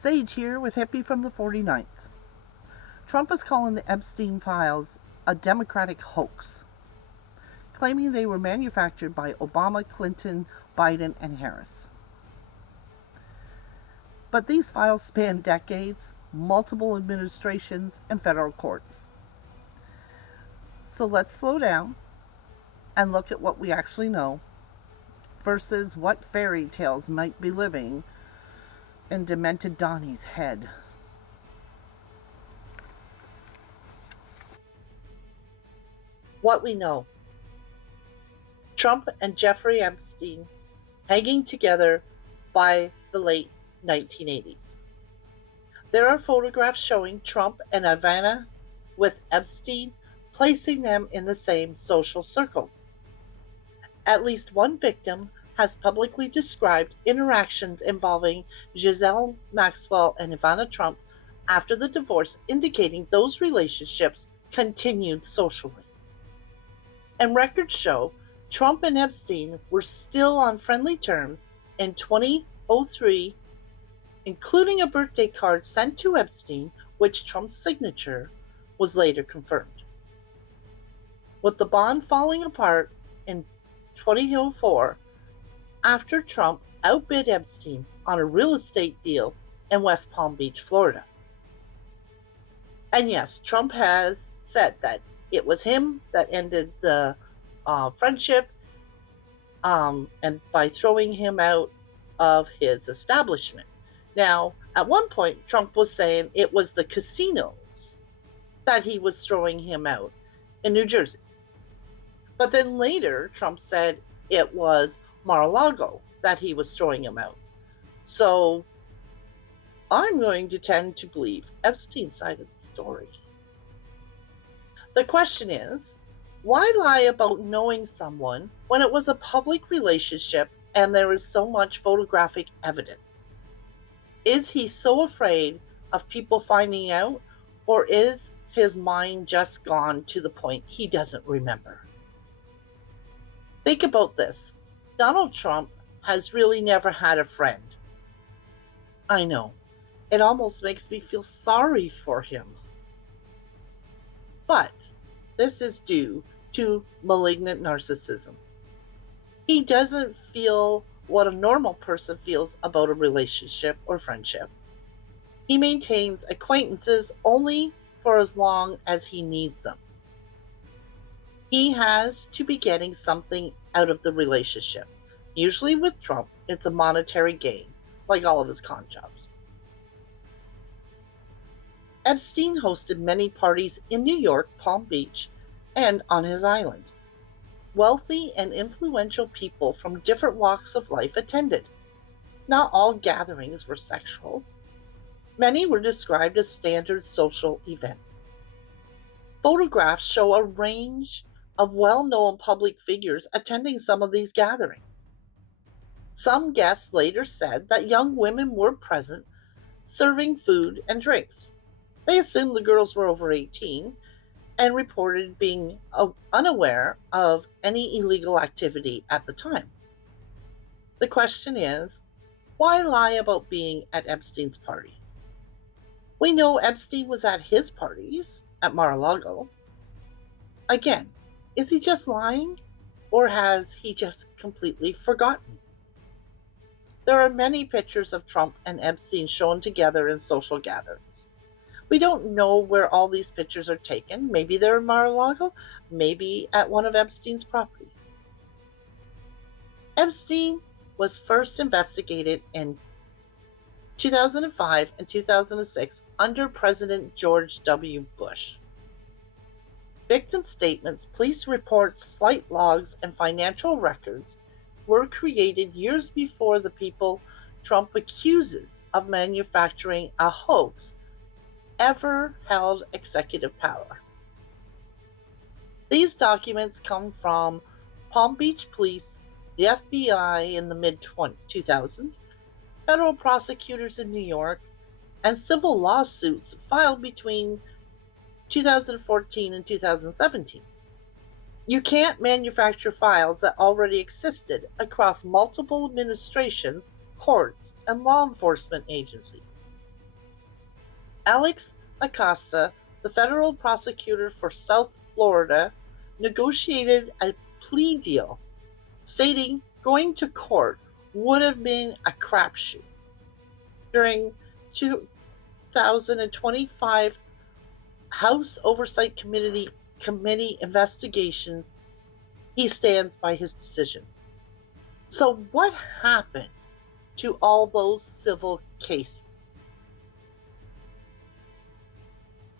Sage here with Hippie from the 49th. Trump is calling the Epstein files a Democratic hoax, claiming they were manufactured by Obama, Clinton, Biden, and Harris. But these files span decades, multiple administrations, and federal courts. So let's slow down and look at what we actually know versus what fairy tales might be living in demented Donnie's head. What we know. Trump and Jeffrey Epstein hanging together by the late 1980s. There are photographs showing Trump and Ivana with Epstein, placing them in the same social circles. At least one victim has publicly described interactions involving Ghislaine, Maxwell, and Ivana Trump after the divorce, indicating those relationships continued socially. And records show Trump and Epstein were still on friendly terms in 2003, including a birthday card sent to Epstein, which Trump's signature was later confirmed. With the bond falling apart in 2004 after Trump outbid Epstein on a real estate deal in West Palm Beach, Florida. And yes, Trump has said that it was him that ended the friendship and by throwing him out of his establishment. Now, at one point, Trump was saying it was the casinos that he was throwing him out in New Jersey. But then later, Trump said it was Mar-a-Lago that he was throwing him out. So I'm going to tend to believe Epstein's side of the story. The question is, why lie about knowing someone when it was a public relationship and there is so much photographic evidence? Is he so afraid of people finding out, or is his mind just gone to the point he doesn't remember? Think about this. Donald Trump has really never had a friend. I know. It almost makes me feel sorry for him. But this is due to malignant narcissism. He doesn't feel what a normal person feels about a relationship or friendship. He maintains acquaintances only for as long as he needs them. He has to be getting something out of the relationship. Usually with Trump, it's a monetary gain, like all of his con jobs. Epstein hosted many parties in New York, Palm Beach, and on his island. Wealthy and influential people from different walks of life attended. Not all gatherings were sexual. Many were described as standard social events. Photographs show a range of well-known public figures attending some of these gatherings. Some guests later said that young women were present, serving food and drinks. They assumed the girls were over 18 and reported being unaware of any illegal activity at the time. The question is, why lie about being at Epstein's parties? We know Epstein was at his parties at Mar-a-Lago. Again, is he just lying, or has he just completely forgotten? There are many pictures of Trump and Epstein shown together in social gatherings. We don't know where all these pictures are taken. Maybe they're in Mar-a-Lago, maybe at one of Epstein's properties. Epstein was first investigated in 2005 and 2006 under President George W. Bush. Victim statements, police reports, flight logs, and financial records were created years before the people Trump accuses of manufacturing a hoax ever held executive power. These documents come from Palm Beach Police, the FBI in the mid-2000s, federal prosecutors in New York, and civil lawsuits filed between 2014 and 2017. You can't manufacture files that already existed across multiple administrations, courts, and law enforcement agencies. Alex Acosta, the federal prosecutor for South Florida, negotiated a plea deal, stating going to court would have been a crapshoot. During 2025 House Oversight Committee investigation, he stands by his decision. So, what happened to all those civil cases?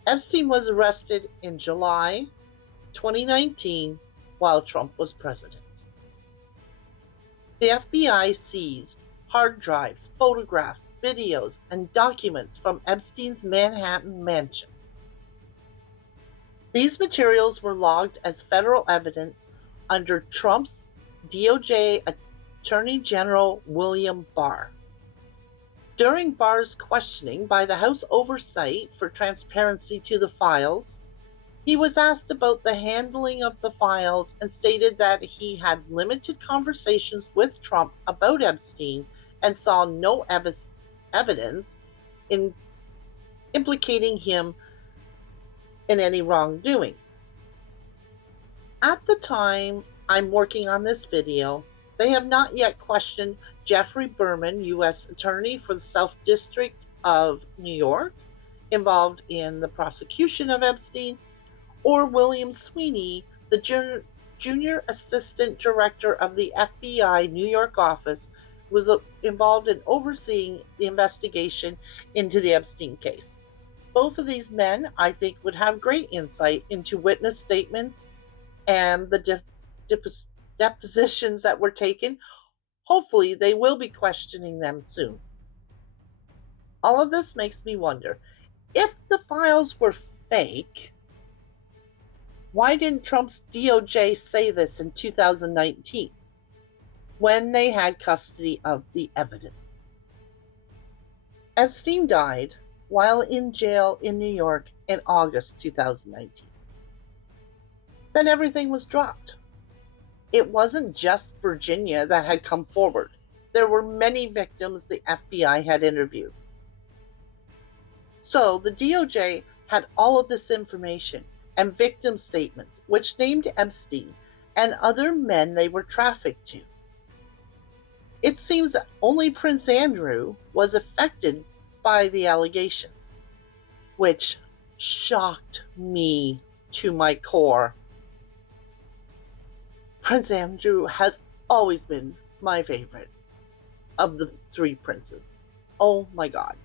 Epstein was arrested in July 2019 while Trump was president. The FBI seized hard drives, photographs, videos, and documents from Epstein's Manhattan mansion. These materials were logged as federal evidence under Trump's DOJ Attorney General William Barr. During Barr's questioning by the House Oversight for Transparency to the files, he was asked about the handling of the files and stated that he had limited conversations with Trump about Epstein and saw no evidence in implicating him in any wrongdoing. At the time I'm working on this video, they have not yet questioned Jeffrey Berman, U.S. Attorney for the South District of New York, involved in the prosecution of Epstein, or William Sweeney, the Junior Assistant Director of the FBI New York office, was involved in overseeing the investigation into the Epstein case. Both of these men, I think, would have great insight into witness statements and the depositions that were taken. Hopefully, they will be questioning them soon. All of this makes me wonder, if the files were fake, why didn't Trump's DOJ say this in 2019 when they had custody of the evidence? Epstein died while in jail in New York in August 2019. Then everything was dropped. It wasn't just Virginia that had come forward. There were many victims the FBI had interviewed. So the DOJ had all of this information and victim statements, which named Epstein and other men they were trafficked to. It seems that only Prince Andrew was affected by the allegations, which shocked me to my core. Prince Andrew has always been my favorite of the three princes. Oh my God.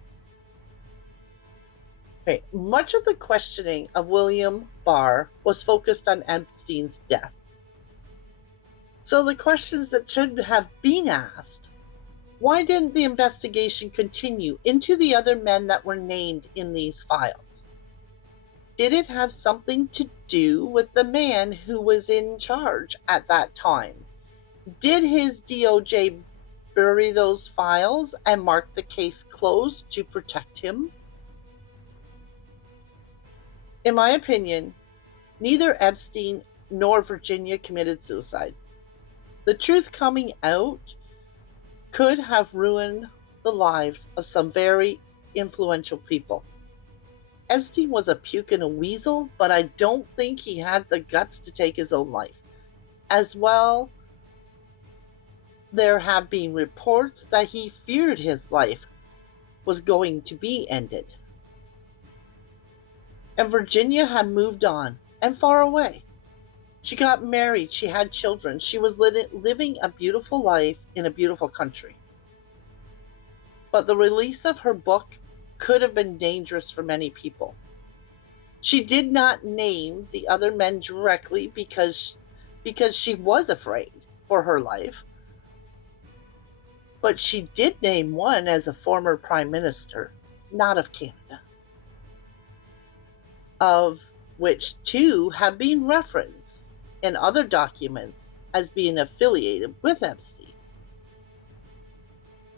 Okay, much of the questioning of William Barr was focused on Epstein's death. So the questions that should have been asked, why didn't the investigation continue into the other men that were named in these files? Did it have something to do with the man who was in charge at that time? Did his DOJ bury those files and mark the case closed to protect him? In my opinion, neither Epstein nor Virginia committed suicide. The truth coming out could have ruined the lives of some very influential people. Epstein was a puke and a weasel, but I don't think he had the guts to take his own life. As well, there have been reports that he feared his life was going to be ended. And Virginia had moved on and far away. She got married, she had children, she was living a beautiful life in a beautiful country. But the release of her book could have been dangerous for many people. She did not name the other men directly because she was afraid for her life. But she did name one as a former prime minister, not of Canada, of which two have been referenced in other documents as being affiliated with Epstein.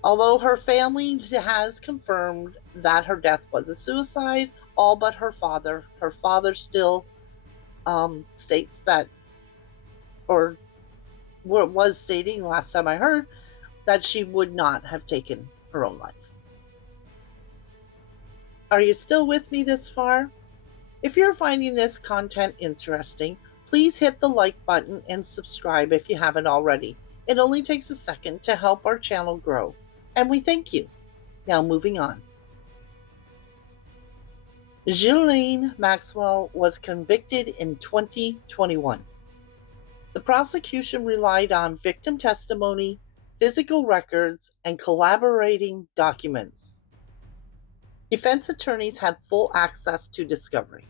Although her family has confirmed that her death was a suicide, all but her father. Her father still states that, or was stating last time I heard, that she would not have taken her own life. Are you still with me this far? If you're finding this content interesting, please hit the like button and subscribe if you haven't already. It only takes a second to help our channel grow, and we thank you. Now, moving on. Ghislaine Maxwell was convicted in 2021. The prosecution relied on victim testimony, physical records, and collaborating documents. Defense attorneys had full access to discovery.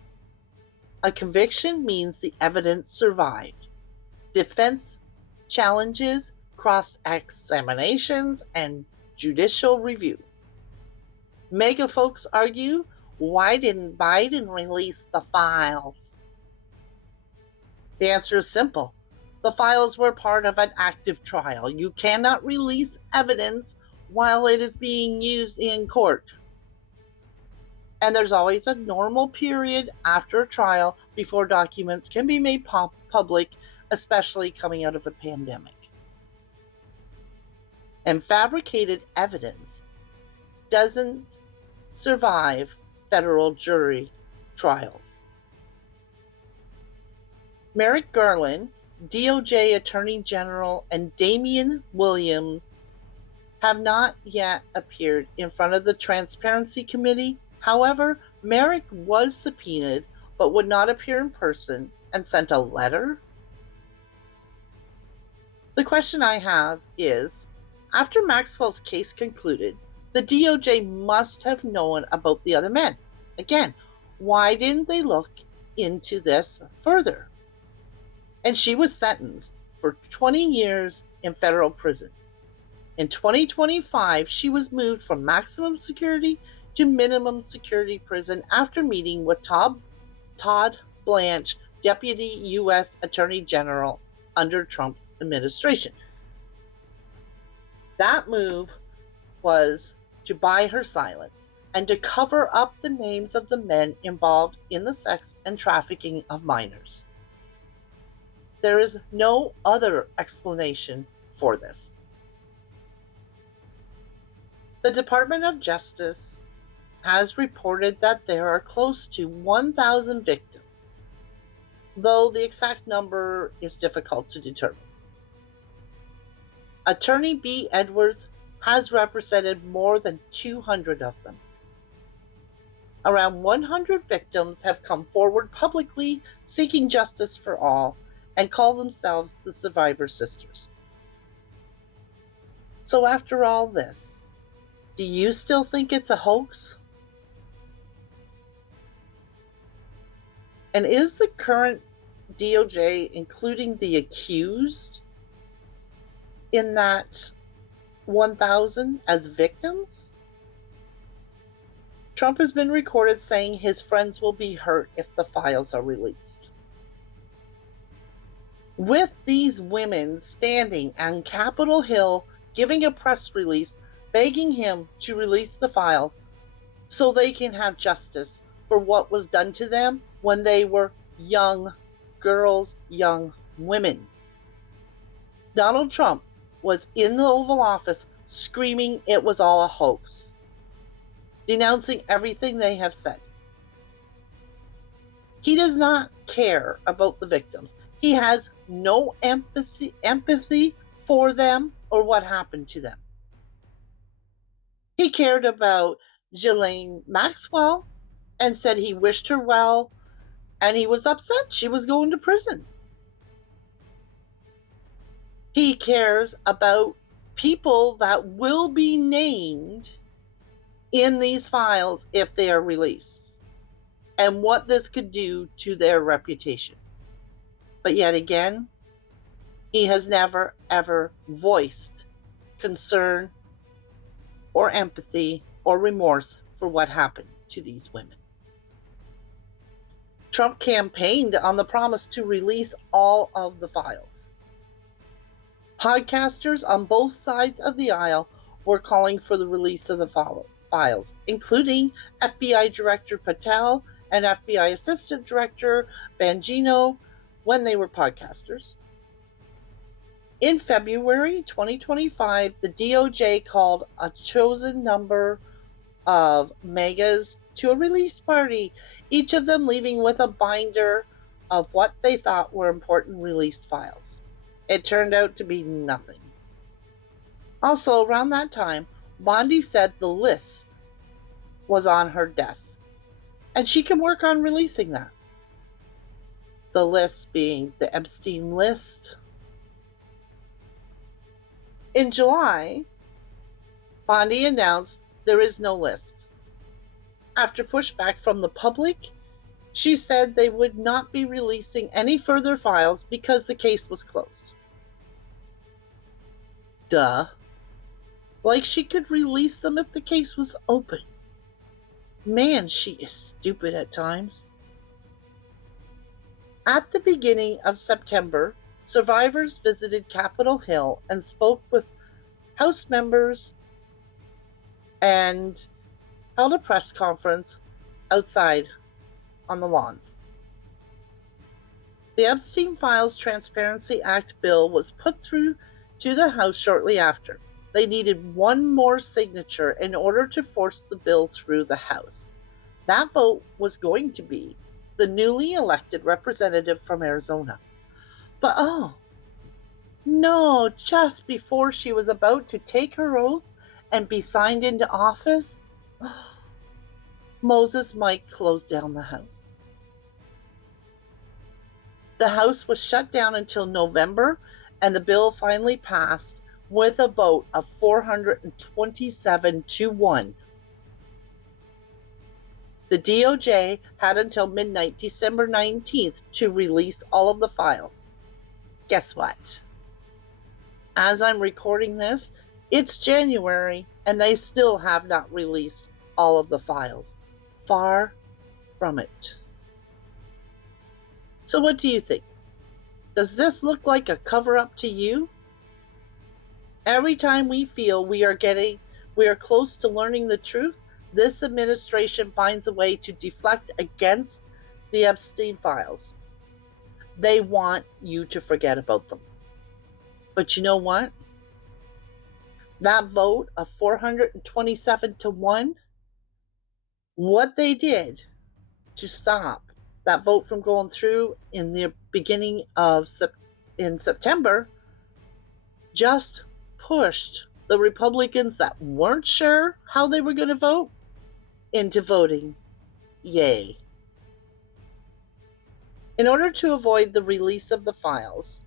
A conviction means the evidence survived. Defense challenges, cross-examinations, and judicial review. MAGA folks argue, why didn't Biden release the files? The answer is simple. The files were part of an active trial. You cannot release evidence while it is being used in court. And there's always a normal period after a trial before documents can be made public, especially coming out of a pandemic. And fabricated evidence doesn't survive federal jury trials. Merrick Garland, DOJ Attorney General, and Damian Williams have not yet appeared in front of the Transparency Committee. However, Merrick was subpoenaed but would not appear in person and sent a letter. The question I have is, after Maxwell's case concluded, the DOJ must have known about the other men. Again, why didn't they look into this further? And she was sentenced for 20 years in federal prison. In 2025, she was moved from maximum security to minimum security prison after meeting with Todd Blanche, Deputy U.S. Attorney General under Trump's administration. That move was to buy her silence and to cover up the names of the men involved in the sex and trafficking of minors. There is no other explanation for this. The Department of Justice has reported that there are close to 1,000 victims, though the exact number is difficult to determine. Attorney B. Edwards has represented more than 200 of them. Around 100 victims have come forward publicly seeking justice for all and call themselves the Survivor Sisters. So after all this, do you still think it's a hoax? And is the current DOJ including the accused in that 1,000 as victims? Trump has been recorded saying his friends will be hurt if the files are released. With these women standing on Capitol Hill giving a press release begging him to release the files so they can have justice for what was done to them when they were young girls, young women. Donald Trump was in the Oval Office screaming it was all a hoax, denouncing everything they have said. He does not care about the victims. He has no empathy for them or what happened to them. He cared about Ghislaine Maxwell and said he wished her well, and he was upset she was going to prison. He cares about people that will be named in these files if they are released and what this could do to their reputations. But yet again, he has never ever voiced concern or empathy or remorse for what happened to these women. Trump campaigned on the promise to release all of the files. Podcasters on both sides of the aisle were calling for the release of the files, including FBI Director Patel and FBI Assistant Director Bongino when they were podcasters. In February 2025, the DOJ called a chosen number of MAGA's to a release party, each of them leaving with a binder of what they thought were important release files. It turned out to be nothing. Also, around that time, Bondi said the list was on her desk, and she can work on releasing that. The list being the Epstein list. In July, Bondi announced there is no list. After pushback from the public, she said they would not be releasing any further files because the case was closed. Duh. Like she could release them if the case was open. Man, she is stupid at times. At the beginning of September, survivors visited Capitol Hill and spoke with House members and held a press conference outside on the lawns. The Epstein Files Transparency Act bill was put through to the House shortly after. They needed one more signature in order to force the bill through the House. That vote was going to be the newly elected representative from Arizona. But oh, no, just before she was about to take her oath and be signed into office, Moses Mike closed down the House. The House was shut down until November, and the bill finally passed with a vote of 427 to 1. The DOJ had until midnight, December 19th, to release all of the files. Guess what? As I'm recording this, it's January, and they still have not released all of the files. Far from it. So what do you think? Does this look like a cover-up to you? Every time we feel we are close to learning the truth, this administration finds a way to deflect against the Epstein files. They want you to forget about them. But you know what? That vote of 427 to 1, what they did to stop that vote from going through in the beginning of September just pushed the Republicans that weren't sure how they were going to vote into voting yay. In order to avoid the release of the files,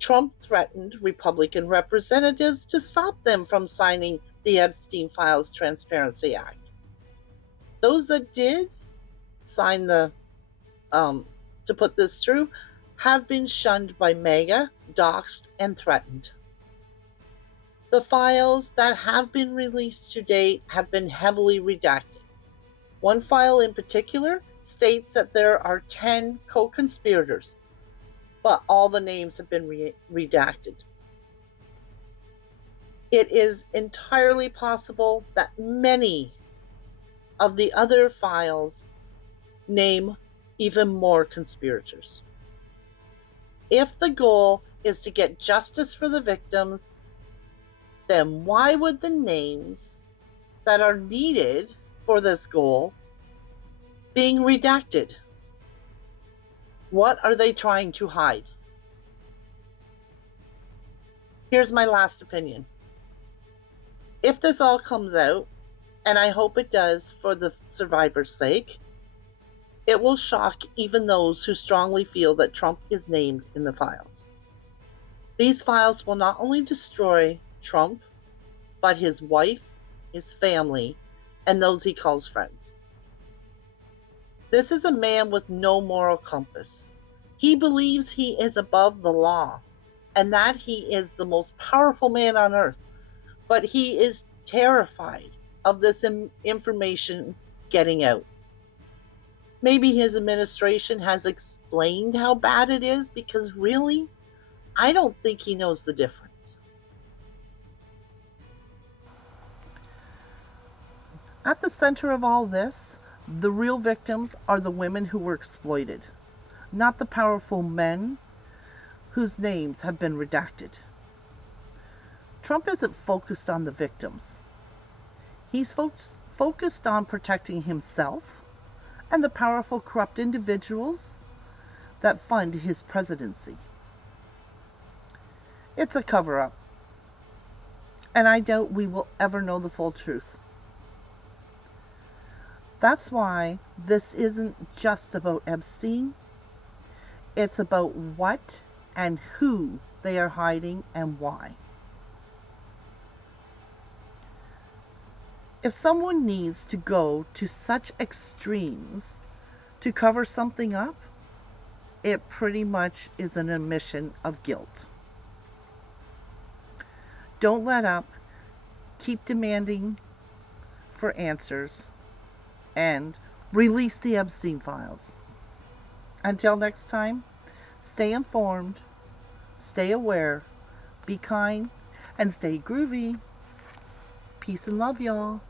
Trump threatened Republican representatives to stop them from signing the Epstein Files Transparency Act. Those that did sign to put this through have been shunned by MAGA, doxxed, and threatened. The files that have been released to date have been heavily redacted. One file in particular states that there are 10 co-conspirators, but all the names have been redacted. It is entirely possible that many of the other files name even more conspirators. If the goal is to get justice for the victims, then why would the names that are needed for this goal being redacted? What are they trying to hide? Here's my last opinion. If this all comes out, and I hope it does for the survivors' sake, it will shock even those who strongly feel that Trump is named in the files. These files will not only destroy Trump, but his wife, his family, and those he calls friends. This is a man with no moral compass. He believes he is above the law and that he is the most powerful man on earth, but he is terrified of this information getting out. Maybe his administration has explained how bad it is, because really, I don't think he knows the difference. At the center of all this, the real victims are the women who were exploited, not the powerful men whose names have been redacted. Trump isn't focused on the victims. He's focused on protecting himself and the powerful, corrupt individuals that fund his presidency. It's a cover-up, and I doubt we will ever know the full truth. That's why this isn't just about Epstein. It's about what and who they are hiding and why. If someone needs to go to such extremes to cover something up, it pretty much is an admission of guilt. Don't let up. Keep demanding for answers and release the Epstein files. Until next time, stay informed, stay aware, be kind, and stay groovy. Peace and love, y'all.